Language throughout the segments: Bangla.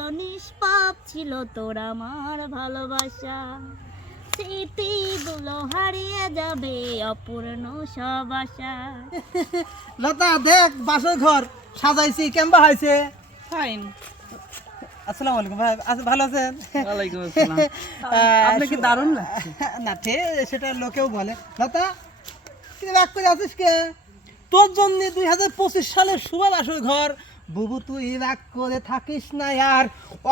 মতো নিষ্পাপ ছিল তোর আমার ভালোবাসা, স্মৃতিগুলো হারিয়ে যাবে অপূর্ণ সব আশা। লতা দেখ বাসর ঘর সাজাইছি কেমবা হয়েছে? ফাইন। আসসালামু আলাইকুম ভাই, ভালো আছেন? ওয়ালাইকুম আসসালাম। আপনি কি দারুণ লাগছে। না ঠিক সেটা লোকেও বলে। লতা তুই রাগ করে আছিস কে? তোর জন্য 2025 সালের শুভ বাসর ঘর। বুবু তুই রাগ করে থাকিস না আর,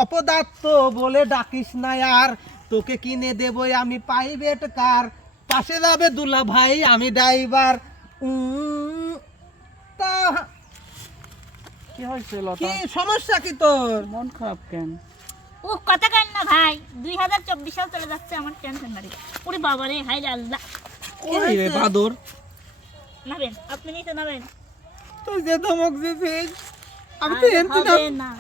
অপদার্থ বলে ডাকিস না আর, তোকে কিনে দেবই আমি প্রাইভেট কার, পাশে যাবে দুলা ভাই আমি ড্রাইভার। তা কি হয়েছে লতা? কি সমস্যা কি তোর? মন খারাপ কেন? ও কথা কেন না ভাই, 2024 সাল চলে যাচ্ছে, আমার টেনশন বাড়ি। ওরে বাবা রে, হাই রে আল্লাহ। এই রে বাদর, নাবেন আপনি, নিতে নাবেন। তুই যে ধমক দিছিস আমি আর তো এমনি না। হবে না,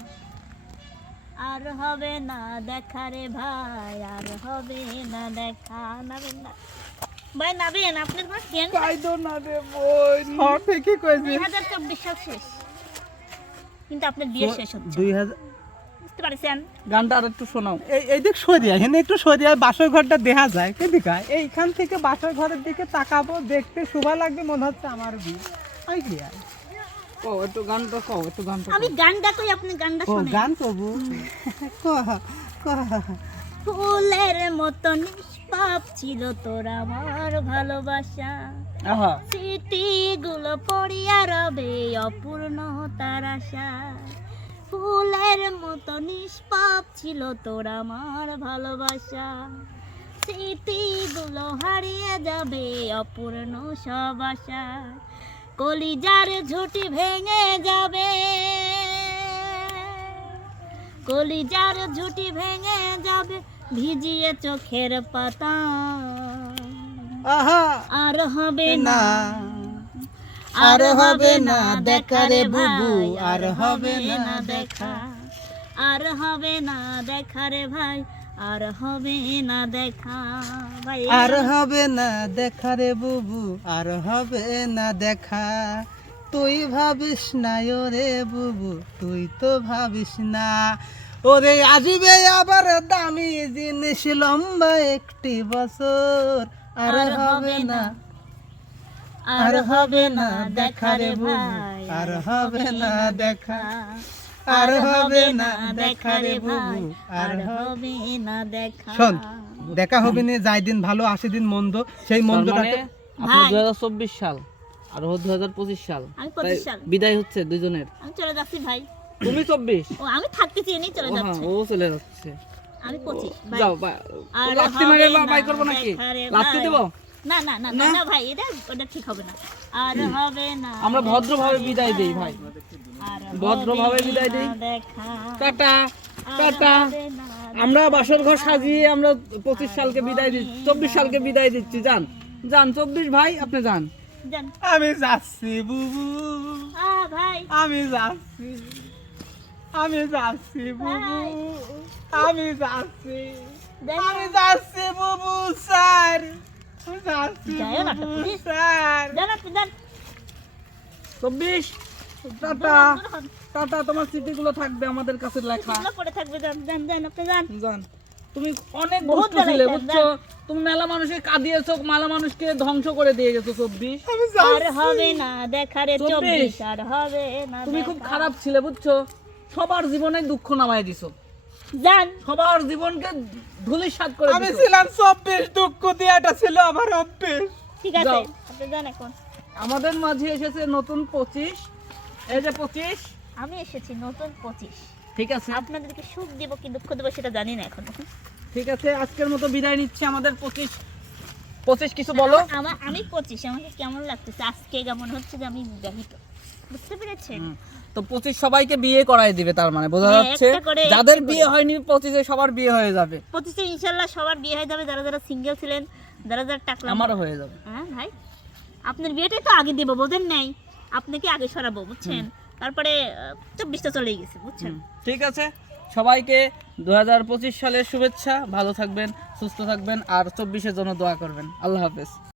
আর হবে না দেখা রে ভাই, আর হবে না দেখা। নাবেন না ভাই, নাবেন। আপনার কোনো টেনশন, কাইদো না রে বোন। হ্যাঁ ঠিকই কইছিস। 2024 সাল শেষ, কিন্তু আপনার বিয়ে শেষ হচ্ছে, 2000 বুঝতে পারছেন? গানটা আর একটু শোনাও। এই দিক সরিয়া এখানে একটু সরিয়া বাসর ঘরটা দেখা যায় কেদিকা, এইখান থেকে বাসর ঘরের দিকে তাকাবো, দেখতে শোভা লাগবে, মনে হচ্ছে আমার বিয়ে। আই কি আর কও একটু গানটা কও, একটু গানটা আমি গানটা কই, আপনি গানটা ও শুনেন। গান করবো। ফুলের মতো নিষ্পাপ ছিল তোর আমার ভালোবাসা, আহা, স্মৃতিগুলো পড়িয়া রবে অপূর্ণ তার আশা। ফুলের মতো নিষ্পাপ ছিল তোর আমার ভালোবাসা, স্মৃতিগুলো হারিয়ে যাবে অপূর্ণ সব আশা। কলিজার ঝুঁটি ভেঙে যাবে, কলিজার ঝুঁটি ভেঙে যাবে, ভিজিয়ে চোখের পাতা। আহা আর হবে না, না, আর হবে না দেখা রে বুবু, আর হবে না দেখা, আর হবে না দেখা রে ভাই, আর হবে না দেখা ভাই। আর হবে না দেখা রে বুবু, আর হবে না দেখা। তুই ভাবিস না ওরে বুবু, তুই তো ভাবিস না ওরে, আসবে আবার দামি জিনিস লম্বা একটি বছর। আর হবে না, আর হবে না দেখা রে বুবু, আর হবে না দেখা, আর হবে না দেখা রে বুবু, আর হবে না দেখা। শোন, দেখা হবে না, যাই দিন ভালো আসে দিন মন্দ, সেই মন্দটাকে আপনি ভাই। 2024 সাল আর ও 2025 সাল, আমি 25 সাল। তাই বিদায় হচ্ছে দুজনের। আমি চলে যাচ্ছি ভাই। তুমি 24? ও আমি থাকতে চাই নি, চলে ও হ্যাঁ, যাচ্ছে। ও চলে যাচ্ছে। আমি 25 ভাই। যাও আর লাত্তি হবে মারে না বাই করবো নাকি? দেখা রে লাত্তি ভাই। দেবো? না না না না না ভাই, এটা ওটা ঠিক হবে না। আর হবে না, আমরা ভদ্রভাবে বিদায় দেই ভাই, আর ভদ্রভাবে হবে বিদায় দেই। না দেখা, টাটা আর টাটা। হবে না আমরা বাসর ঘর সাজিয়ে আমরা 25 সালকে বিদায় দিচ্ছি, 24 সালকে বিদায় দিচ্ছি। যান যান 24 ভাই, আপনি যান। জান। আমি যাচ্ছি বুবু, ভাই আমি যাচ্ছি, আমি যাচ্ছি বুবু, আমি যাচ্ছি, দেখ আমি যাচ্ছি বুবু স্যার, আমি যাচ্ছি যাইও না তো, বুবু please। স্যার। জান, আপনি জান। 24 টাটা টাটা। তোমার স্মৃতিগুলো থাকবে আমাদের কাছে লেখা। এগুলো পড়ে থাকবে, জান জান জান, আপনি জান। জান, তুমি অনেক বহুত দুষ্ট ছিলে, জ্বালাইছেন, বুঝছো? তুমি মেলা মানুষকে কাঁদিয়েছো, মেলা মানুষকে ধ্বংস করে দিয়ে গেছো। 24 আমি আর যাচ্ছি। হবে না দেখা রে 24 24, আর হবে না তুমি খুব দেখা। খারাপ ছিলে, বুঝছো? সবার জীবনে দুঃখ নামায় দিছো, জান। সবার জীবনকে ধুলিসাৎ করে আমি দিছো। ছিলাম 24, দুঃখ দেওয়াটা ছিল আমার অভ্যেস। ঠিক আছে, যাও। আপনি জান এখন। আমাদের মাঝে এসেছে নতুন 25, এই যে 25। আমি এসেছি নতুন 25। ঠিক আছে, আপনাদেরকে সুখ দেব কি দুঃখ দেব সেটা জানি না এখন। ঠিক আছে, আজকের মতো বিদায় নিচ্ছি। আমাদের 25 কিছু বলো। আমি 25, আমাকে কেমন লাগতেছে আজকে, কেমন হচ্ছে যে আমি বিবাহিত, বুঝতে পেরেছেন? তো 25 সবাইকে বিয়ে করায় দিবে, তার মানে বোঝা হ্যাঁ, যাচ্ছে একটা করে, যাদের একটা বিয়ে করে। হয়নি 25-এ সবার বিয়ে হয়ে যাবে। 25-এ ইনশাল্লাহ সবার বিয়ে হয়ে যাবে, যারা যারা সিঙ্গেল ছিলেন, যারা যারা টাকলা। আমারও হয়ে যাবে। হ্যাঁ ভাই, আপনার বিয়েটাই তো আগে দিব, বোঝেন নাই? আপনাকে আগে সরাবো, বুঝছেন? তারপরে 24টা চলেই গেছে, বুঝছেন? ঠিক আছে, সবাইকে 2025 সালের শুভেচ্ছা। ভালো থাকবেন, সুস্থ থাকবেন, আর 24-এর জন্য দোয়া করবেন। আল্লাহ হাফেজ।